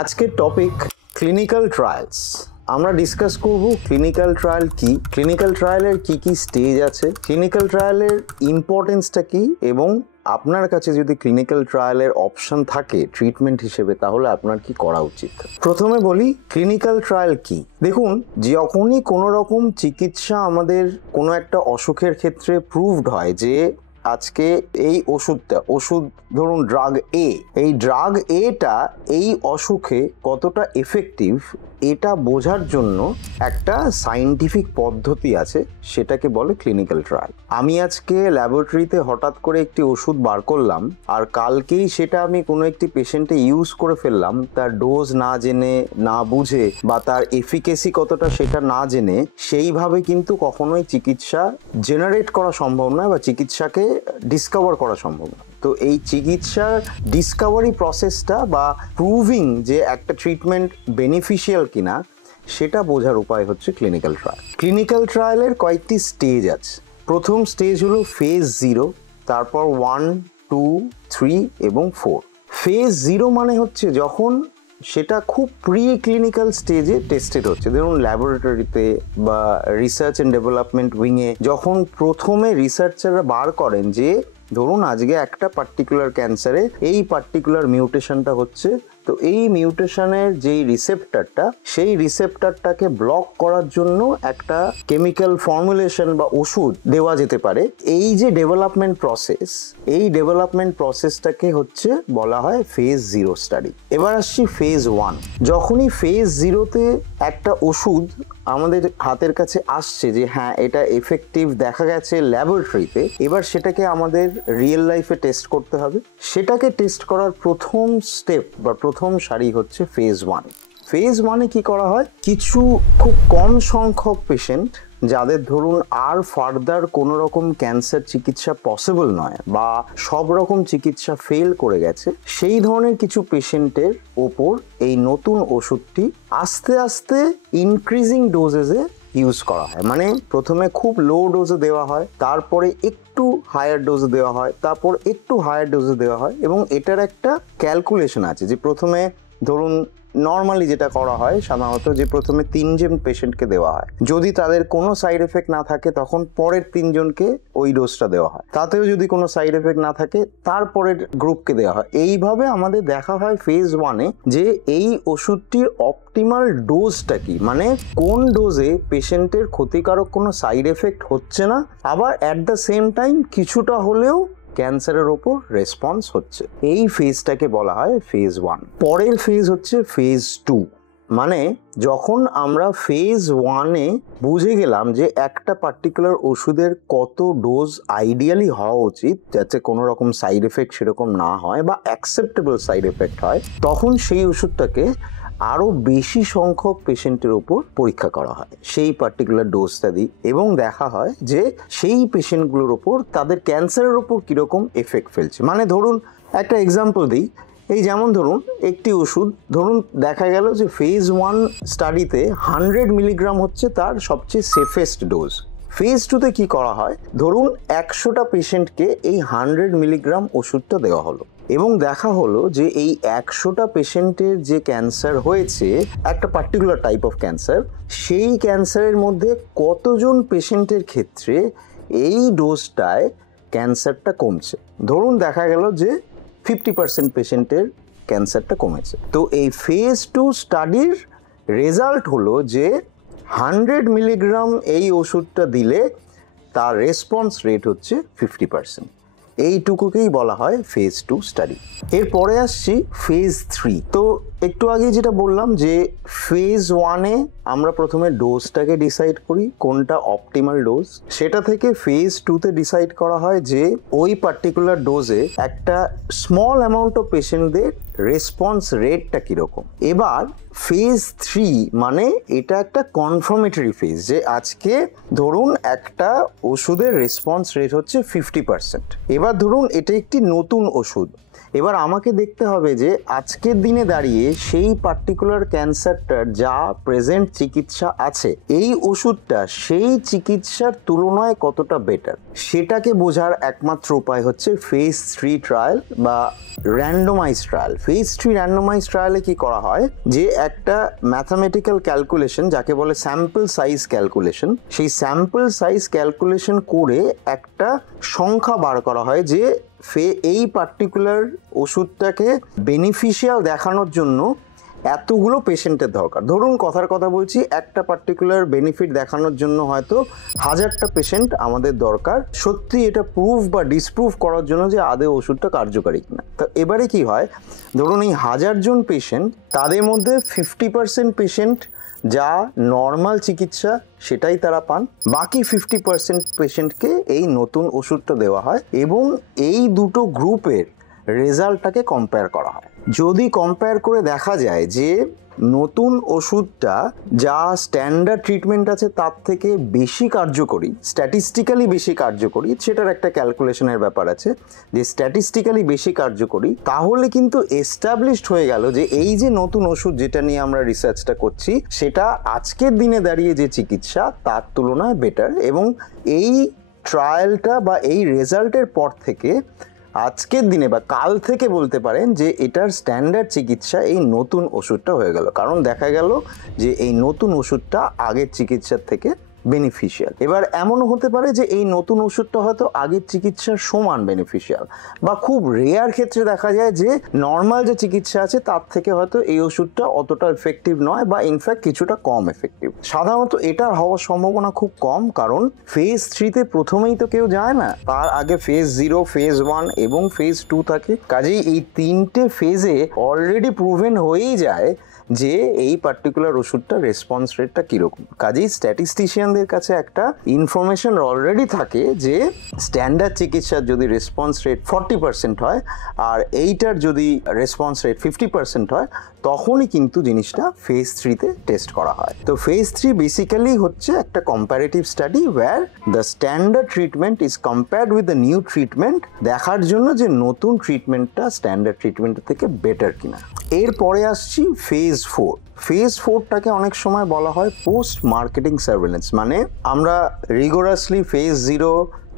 আজকের topic clinical trials. আমরা discuss করব ক্লিনিক্যাল ট্রায়াল কি, ক্লিনিক্যাল ট্রায়ালের কি কি স্টেজ আছে, ক্লিনিক্যাল ট্রায়ালের ইম্পর্টেন্সটা কি, এবং আপনার কাছে যদি ক্লিনিক্যাল ট্রায়ালের অপশন থাকে ট্রিটমেন্ট হিসেবে তাহলে আপনার কি করা উচিত। প্রথমে বলি ক্লিনিক্যাল ট্রায়াল কি। দেখুন, যখনই কোনো রকম চিকিৎসা আমাদের কোনো একটা অসুখের ক্ষেত্রে প্রুভড হয় যে আজকে এই ওষুধ ধরুন ড্রাগ এ, এই ড্রাগ এটা এই অসুখে কতটা এফেক্টিভ এটা বোঝার জন্য একটা সায়েন্টিফিক পদ্ধতি আছে, সেটাকে বলে ক্লিনিক্যাল ট্রায়াল। আমি আজকে ল্যাবরেটরিতে হঠাৎ করে একটি ওষুধ বার করলাম আর কালকেই সেটা আমি কোনো একটি পেশেন্টে ইউজ করে ফেললাম, তার ডোজ না জেনে না বুঝে বা তার এফিকেসি কতটা সেটা না জেনে, সেইভাবে কিন্তু কখনোই চিকিৎসা জেনারেট করা সম্ভব নয় বা চিকিৎসাকে ডিসকভার করা সম্ভব নয়। তো এই চিকিৎসার ডিসকভারি প্রসেসটা বা প্রুভিং যে একটা ট্রিটমেন্ট বেনিফিশিয়াল কিনা সেটা বোঝার উপায় হচ্ছে ক্লিনিক্যাল ট্রায়াল। ক্লিনিক্যাল ট্রায়ালের কয়েকটি স্টেজ আছে। প্রথম স্টেজ হলো ফেজ 0, তারপর 1, 2, 3 এবং 4। ফেজ 0 মানে হচ্ছে যখন সেটা খুব প্রি ক্লিনিক্যাল স্টেজে টেস্টেড হচ্ছে, ধরুন ল্যাবরেটরিতে বা রিসার্চ অ্যান্ড ডেভেলপমেন্ট উইংয়ে যখন প্রথমে রিসার্চাররা বার করেন যে ধরুন আজকে একটা পার্টিকুলার ক্যান্সারে এই পার্টিকুলার মিউটেশনটা হচ্ছে, তো এই মিউটেশনের যেই রিসেপ্টরটা সেই রিসেপ্টরটাকে ব্লক করার জন্য একটা কেমিক্যাল ফর্মুলেশন বা ওষুধ দেওয়া যেতে পারে। এই যে ডেভেলপমেন্ট প্রসেস, এই ডেভেলপমেন্ট প্রসেসটাকে হচ্ছে বলা হয় ফেজ 0 স্টাডি। এবার আসছি ফেজ 1। যখনই ফেজ 0-তে একটা ওষুধ আমাদের হাতের কাছে আসছে যে হ্যাঁ এটা এফেক্টিভ দেখা গেছে ল্যাবরেটরিতে, এবার সেটাকে আমাদের রিয়েল লাইফে টেস্ট করতে হবে। সেটাকে টেস্ট করার প্রথম স্টেপ বা প্রথম সারি হচ্ছে ফেজ 1। ফেজ 1-এ কি করা হয়, কিছু খুব কম সংখ্যক পেশেন্ট যাদের ধরুন আর ফার্দার কোনো রকম ক্যান্সার চিকিৎসা পসিবল নয় বা সব রকম চিকিৎসা ফেল করে গেছে, সেই ধরনের কিছু পেশেন্টের ওপর এই নতুন ওষুধটি আস্তে আস্তে ইনক্রিজিং ডোজেসে ইউজ করা হয়। মানে প্রথমে খুব লো ডোজে দেওয়া হয়, তারপরে একটু হায়ার ডোজে দেওয়া হয়, তারপর একটু হায়ার ডোজে দেওয়া হয়, এবং এটার একটা ক্যালকুলেশন আছে যে প্রথমে ধরুন নর্মালি যেটা করা হয় সাধারণত যে প্রথমে 3 জন পেশেন্টকে দেওয়া হয়, যদি তাদের কোনো সাইড এফেক্ট না থাকে তখন পরের 3 জনকে ওই ডোজটা দেওয়া হয়, তাতেও যদি কোনো সাইড এফেক্ট না থাকে তারপরের গ্রুপকে দেওয়া হয়। এইভাবে আমাদের দেখা হয় ফেজ 1-এ যে এই ওষুধটির অপটিমাল ডোজটা কি, মানে কোন ডোজে পেশেন্টের ক্ষতিকারক কোনো সাইড এফেক্ট হচ্ছে না, আবার অ্যাট দ্য সেম টাইম কিছুটা হলেও ক্যান্সারের ওপর রেসপন্স হচ্ছে। এই ফেজটাকে বলা হয় ফেজ 1। পরের ফেজ হচ্ছে ফেজ 2। মানে যখন আমরা ফেজ 1-এ বুঝে গেলাম যে একটা পার্টিকুলার ওষুধের কত ডোজ আইডিয়ালি হওয়া উচিত যাতে কোনো রকম সাইড এফেক্ট সেরকম না হয় বা অ্যাকসেপ্টেবল সাইড এফেক্ট হয়, তখন সেই ওষুধটাকে আরও বেশি সংখ্যক পেশেন্টের ওপর পরীক্ষা করা হয় সেই পার্টিকুলার ডোজটা দিই, এবং দেখা হয় যে সেই পেশেন্টগুলোর ওপর তাদের ক্যান্সারের ওপর কীরকম এফেক্ট ফেলছে। মানে ধরুন একটা এক্সাম্পল দিই, এই যেমন ধরুন একটি ওষুধ ধরুন দেখা গেল যে ফেজ 1 স্টাডিতে 100 মিলিগ্রাম হচ্ছে তার সবচেয়ে সেফেস্ট ডোজ। ফেজ 2-তে কি করা হয়, ধরুন 100টা পেশেন্টকে এই 100 মিলিগ্রাম ওষুধটা দেওয়া হলো, এবং দেখা হলো যে এই 100টা পেশেন্টের যে ক্যান্সার হয়েছে একটা পার্টিকুলার টাইপ অফ ক্যান্সার, সেই ক্যান্সারের মধ্যে কতজন পেশেন্টের ক্ষেত্রে এই ডোজটায় ক্যান্সারটা কমছে। ধরুন দেখা গেল যে 50% পেশেন্টের ক্যান্সারটা কমেছে। তো এই ফেজ 2 স্টাডির রেজাল্ট হলো যে 100 মিলিগ্রাম এই ওষুধটা দিলে তার রেসপন্স রেট হচ্ছে 50%। এইটুকুকেই বলা হয় ফেজ 2 স্টাডি। এরপরে আসছি ফেজ 3। তো একটু আগে যেটা বললাম যে ফেজ 1-এ আমরা প্রথমে ডোজটাকে ডিসাইড করি কোনটা অপটিমাল ডোজ, সেটা থেকে ফেজ 2-তে ডিসাইড করা হয় যে ওই পার্টিকুলার ডোজে একটা স্মল অ্যামাউন্ট অফ পেশেন্টদের রেসপন্স রেটটা কীরকম। এবার ফেজ 3 মানে এটা একটা কনফার্মেটরি ফেজ, যে আজকে ধরুন একটা ওষুধের রেসপন্স রেট হচ্ছে 50%। এবার ধরুন এটা একটি নতুন ওষুধ, এবার আমাকে দেখতে হবে যে আজকের দিনে দাঁড়িয়ে সেই পার্টিকুলার ক্যান্সারটার যা প্রেজেন্ট চিকিৎসা আছে এই ওষুধটা সেই চিকিৎসার তুলনায় কতটা বেটার, সেটাকে বোঝার একমাত্র উপায় হচ্ছে ফেজ 3 ট্রায়াল বা র্যান্ডোমাইজ ট্রায়াল। ফেজ 3 র্যান্ডোমাইজ ট্রায়ালে কি করা হয় যে একটা ম্যাথামেটিক্যাল ক্যালকুলেশন যাকে বলে স্যাম্পল সাইজ ক্যালকুলেশন, সেই স্যাম্পল সাইজ ক্যালকুলেশন করে একটা সংখ্যা বার করা হয় যে এই পার্টিকুলার ওষুধটাকে বেনিফিশিয়াল দেখানোর জন্য এতগুলো পেশেন্টের দরকার। ধরুন কথার কথা বলছি, একটা পার্টিকুলার বেনিফিট দেখানোর জন্য হয়তো 1000টা পেশেন্ট আমাদের দরকার সত্যি এটা প্রুফ বা ডিসপ্রুভ করার জন্য যে আদৌ ওষুধটা কার্যকারী কিনা। তো এবারে কি হয়, ধরুন এই 1000 জন পেশেন্ট, তাদের মধ্যে 50% পেশেন্ট যা নর্মাল চিকিৎসা সেটাই তারা পান, বাকি 50% পেশেন্টকে এই নতুন ওষুধটা দেওয়া হয় এবং এই দুটো গ্রুপের রেজাল্টটাকে কম্পেয়ার করা হয়। যদি কম্পেয়ার করে দেখা যায় যে নতুন ওষুধটা যা স্ট্যান্ডার্ড ট্রিটমেন্ট আছে তার থেকে বেশি কার্যকরী, স্ট্যাটিস্টিক্যালি বেশি কার্যকরী, সেটার একটা ক্যালকুলেশনের ব্যাপার আছে যে স্ট্যাটিস্টিক্যালি বেশি কার্যকরী, তাহলে কিন্তু এস্টাবলিশড হয়ে গেল যে এই যে নতুন ওষুধ যেটা নিয়ে আমরা রিসার্চটা করছি সেটা আজকের দিনে দাঁড়িয়ে যে চিকিৎসা তার তুলনায় বেটার। এবং এই ট্রায়ালটা বা এই রেজাল্টের পর থেকে আজকের দিনে বা কাল থেকে বলতে পারেন যে এটার স্ট্যান্ডার্ড চিকিৎসা এই নতুন ওষুধটা হয়ে গেল, কারণ দেখা গেল যে এই নতুন ওষুধটা আগের চিকিৎসার থেকে বেনিফিশিয়াল। এবার এমনও হতে পারে যে এই নতুন ওষুধটা হয়তো আগের চিকিৎসার সমান বেনিফিশিয়াল, বা খুব রেয়ার ক্ষেত্রে দেখা যায় যে নর্মাল যে চিকিৎসা আছে তার থেকে হয়তো এই ওষুধটা অতটা এফেক্টিভ নয় বা ইনফ্যাক্ট কিছুটা কম এফেক্টিভ। সাধারণত এটার হওয়ার সম্ভাবনা খুব কম, কারণ ফেজ 3-তে প্রথমেই তো কেউ যায় না, তার আগে ফেজ 0, ফেজ 1 এবং ফেজ 2 থাকে। কাজেই এই 3টে ফেজে অলরেডি প্রুভেন হয়েই যায় যে এই পার্টিকুলার ওষুধটা রেসপন্স রেটটা কীরকম। কাজেই স্ট্যাটিস্টিশিয়ানদের কাছে একটা ইনফরমেশন অলরেডি থাকে যে স্ট্যান্ডার্ড চিকিৎসার যদি রেসপন্স রেট 40% হয় আর এইটার যদি রেসপন্স রেট 50% হয় তখনই কিন্তু জিনিসটা ফেজ 3-তে টেস্ট করা হয়। তো ফেজ 3 বেসিক্যালি হচ্ছে একটা comparative study where the standard treatment is compared with the new treatment, দেখার জন্য যে নতুন ট্রিটমেন্টটা স্ট্যান্ডার্ড ট্রিটমেন্টের থেকে বেটার কিনা। এরপরে আসছি ফেজ 4। ফেজ 4টাকে অনেক সময় বলা হয় পোস্ট মার্কেটিং সার্ভেলেন্স, মানে আমরা রিগোরাসলি ফেজ 0,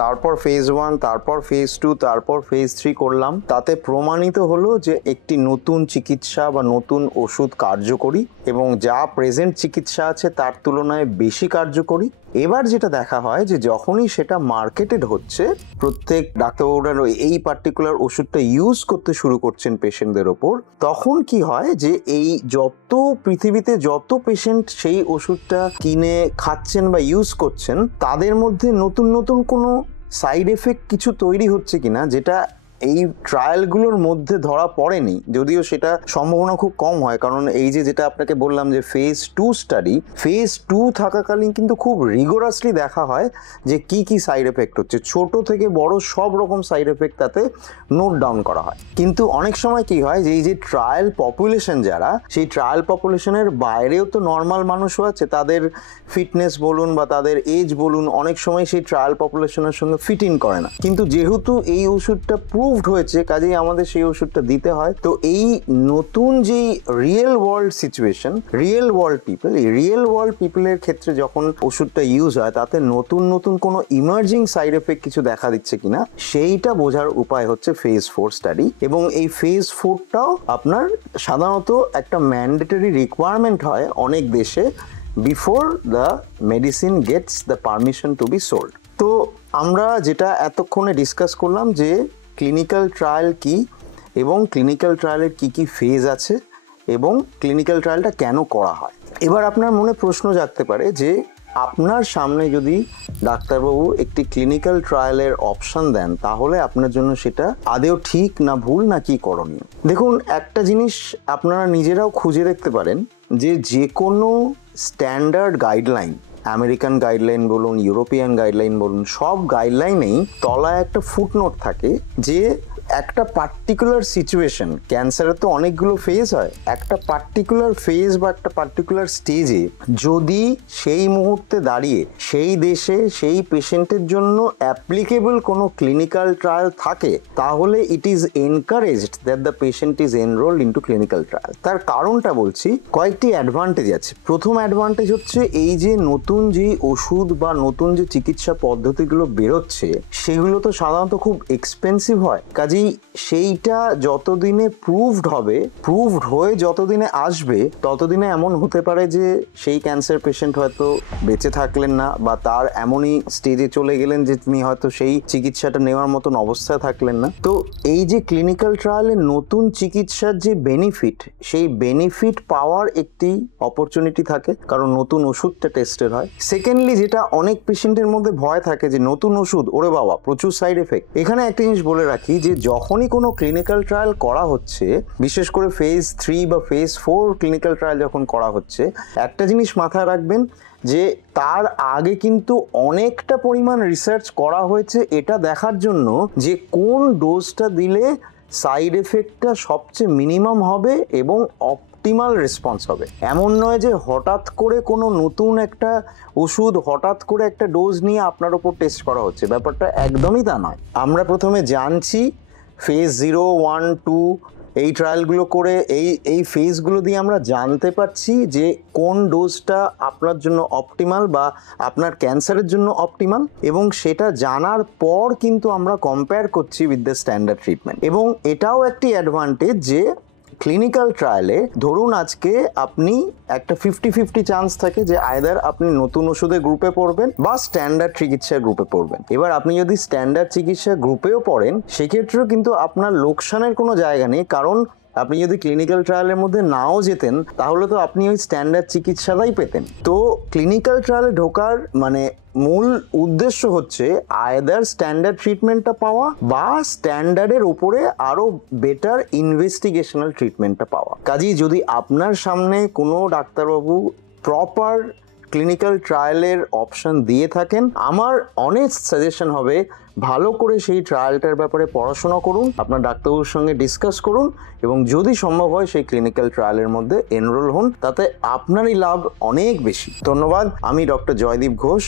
তারপর ফেজ 1, তারপর ফেজ 2, তারপর ফেজ 3 করলাম, তাতে প্রমাণিত হলো যে একটি নতুন চিকিৎসা বা নতুন ওষুধ কার্যকরী এবং যা প্রেজেন্ট চিকিৎসা আছে তার তুলনায় বেশি কার্যকরী। এবার যেটা দেখা হয় যে যখনই সেটা মার্কেটেড হচ্ছে, প্রত্যেক ডাক্তারবাবুরা এই পার্টিকুলার ওষুধটা ইউজ করতে শুরু করছেন পেশেন্টদের ওপর, তখন কি হয় যে এই যত পৃথিবীতে যত পেশেন্ট সেই ওষুধটা কিনে খাচ্ছেন বা ইউজ করছেন তাদের মধ্যে নতুন নতুন কোনো সাইড এফেক্ট কিছু তৈরি হচ্ছে কিনা যেটা এই ট্রায়ালগুলোর মধ্যে ধরা পড়েনি, যদিও সেটা সম্ভাবনা খুব কম হয়, কারণ এই যেটা আপনাকে বললাম যে ফেজ 2 স্টাডি, ফেজ 2 থাকাকালীন কিন্তু খুব রিগোরাসলি দেখা হয় যে কি কি সাইড এফেক্ট হচ্ছে, ছোট থেকে বড় সব রকম সাইড এফেক্ট তাতে নোট ডাউন করা হয়। কিন্তু অনেক সময় কি হয় যে এই যে ট্রায়াল পপুলেশন যারা, সেই ট্রায়াল পপুলেশনের বাইরেও তো নর্মাল মানুষও আছে, তাদের ফিটনেস বলুন বা তাদের এজ বলুন অনেক সময় সেই ট্রায়াল পপুলেশনের সঙ্গে ফিট ইন করে না, কিন্তু যেহেতু এই ওষুধটা হয়েছে কাজেই আমাদের সেই ওষুধটা দিতে হয়। তো এই নতুন যেই real world situation, real world people, এই রিয়েল ওয়ার্ল্ড পিপলের ক্ষেত্রে যখন ওষুধটা ইউজ হয় তাতে নতুন নতুন কোনো ইমার্জিং সাইড এফেক্ট কিছু দেখা দিচ্ছে কিনা সেইটা বোঝার উপায় হচ্ছে ফেজ 4 স্টাডি। এবং এই ফেজ 4টাও আপনার সাধারণত একটা ম্যান্ডেটরি রিকোয়ারমেন্ট হয় অনেক দেশে before the medicine Gates the permission to B sold. তো আমরা যেটা এতক্ষণে ডিসকাস করলাম যে ক্লিনিক্যাল ট্রায়াল কি এবং ক্লিনিক্যাল ট্রায়ালের কি কি ফেজ আছে এবং ক্লিনিক্যাল ট্রায়ালটা কেন করা হয়। এবার আপনার মনে প্রশ্ন জাগতে পারে যে আপনার সামনে যদি ডাক্তারবাবু একটি ক্লিনিক্যাল ট্রায়ালের অপশন দেন তাহলে আপনার জন্য সেটা আদৌ ঠিক না ভুল না কি করণীয়। দেখুন, একটা জিনিস আপনারা নিজেরাও খুঁজে দেখতে পারেন যে কোনো স্ট্যান্ডার্ড গাইডলাইন, আমেরিকান গাইডলাইন বলুন, ইউরোপিয়ান গাইডলাইন বলুন, সব গাইডলাইনেই তলায় একটা ফুটনোট থাকে যে একটা পার্টিকুলার সিচুয়েশন, ক্যান্সারের তো অনেকগুলো ফেজ হয়, একটা পার্টিকুলার ফেজ বা একটা পার্টিকুলার স্টেজে যদি সেই মুহূর্তে দাঁড়িয়ে সেই দেশে সেই পেশেন্টের জন্য অ্যাপ্লিকেবল কোনো ক্লিনিক্যাল ট্রায়াল থাকে, তাহলে it is encouraged that the patient is enrolled into clinical trial. তার কারণটা বলছি, কয়েকটি অ্যাডভান্টেজ আছে। প্রথম অ্যাডভান্টেজ হচ্ছে এই যে নতুন যে ওষুধ বা নতুন যে চিকিৎসা পদ্ধতিগুলো বেরোচ্ছে সেগুলো তো সাধারণত খুব এক্সপেন্সিভ হয়, কাজেই সেইটা যতদিনে প্রুভড হবে, প্রুভড হয়ে যতদিনে আসবে ততদিনে এমন হতে পারে যে সেই ক্যান্সার পেশেন্ট হয়তো বেঁচে থাকলেন না, বা তার এমনই স্টেজে চলে গেলেন যে তিনি হয়তো সেই চিকিৎসাটা নেওয়ার মতন অবস্থায় থাকলেন না। তো এই যে ক্লিনিক্যাল ট্রায়ালে নতুন চিকিৎসার যে বেনিফিট, সেই বেনিফিট পাওয়ার একটি অপরচুনিটি থাকে, কারণ নতুন ওষুধটা টেস্টেড হয়। সেকেন্ডলি, যেটা অনেক পেশেন্টের মধ্যে ভয় থাকে যে নতুন ওষুধ, ওরে বাবা প্রচুর সাইড এফেক্ট। এখানে একটা জিনিস বলে রাখি যে যখনই কোনো ক্লিনিক্যাল ট্রায়াল করা হচ্ছে, বিশেষ করে ফেজ 3 বা ফেজ 4 ক্লিনিক্যাল ট্রায়াল যখন করা হচ্ছে, একটা জিনিস মাথায় রাখবেন যে তার আগে কিন্তু অনেকটা পরিমাণ রিসার্চ করা হয়েছে এটা দেখার জন্য যে কোন ডোজটা দিলে সাইড এফেক্টটা সবচেয়ে মিনিমাম হবে এবং অপটিমাল রেসপন্স হবে। এমন নয় যে হঠাৎ করে কোনো নতুন একটা ওষুধ, হঠাৎ করে একটা ডোজ নিয়ে আপনার ওপর টেস্ট করা হচ্ছে, ব্যাপারটা একদমই তা নয়। আমরা প্রথমে জানছি ফেজ 0, 1, 2 এই ট্রায়ালগুলো করে এই ফেজগুলো দিয়ে আমরা জানতে পারছি যে কোন ডোজটা আপনার জন্য অপটিমাল বা আপনার ক্যান্সারের জন্য অপটিমাল, এবং সেটা জানার পর কিন্তু আমরা কম্পেয়ার করছি উইথ দ্য স্ট্যান্ডার্ড ট্রিটমেন্ট। এবং এটাও একটি অ্যাডভান্টেজ যে ক্লিনিক্যাল ট্রায়ালে ধরুন আজকে আপনি একটা 50-50 চান্স থাকে যে আইদার আপনি নতুন ওষুধের গ্রুপে পড়বেন বা স্ট্যান্ডার্ড চিকিৎসার গ্রুপে পড়বেন। এবার আপনি যদি স্ট্যান্ডার্ড চিকিৎসা গ্রুপেও পড়েন সেক্ষেত্রেও কিন্তু আপনার লোকসানের কোনো জায়গা নেই, কারণ আপনি যদি ক্লিনিক্যাল ট্রায়ালের মধ্যে নাও যেতেন তাহলে তো আপনি ওই স্ট্যান্ডার্ড চিকিৎসাটাই পেতেন। তো ক্লিনিক্যাল ট্রায়ালে ঢোকার মানে মূল উদ্দেশ্য হচ্ছে আইদার স্ট্যান্ডার্ড ট্রিটমেন্টটা পাওয়া বা স্ট্যান্ডার্ডের উপরে আরো বেটার ইনভেস্টিগেশনাল ট্রিটমেন্টটা পাওয়া। কাজেই যদি আপনার সামনে কোনো ডাক্তারবাবু প্রপার ক্লিনিক্যাল ট্রায়ালের অপশন দিয়ে থাকেন, আমার অনেস্ট সাজেশন হবে ভালো করে সেই ট্রায়ালটার ব্যাপারে পড়াশোনা করুন, আপনার ডাক্তারবাবুর সঙ্গে ডিসকাস করুন এবং যদি সম্ভব হয় সেই ক্লিনিক্যাল ট্রায়ালের মধ্যে এনরোল হন, তাতে আপনারই লাভ অনেক বেশি। ধন্যবাদ। আমি doctor Joydeep Ghosh,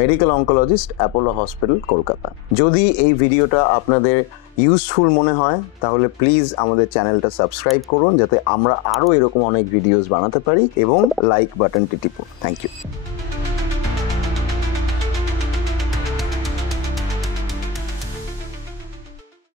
medical oncologist, Apollo hospital, Kolkata. যদি এই ভিডিওটা আপনাদের ইউজফুল মনে হয় তাহলে প্লিজ আমাদের চ্যানেলটা সাবস্ক্রাইব করুন যাতে আমরা আরও এরকম অনেক ভিডিওস বানাতে পারি, এবং লাইক বাটনটি টিপুন। Thank you.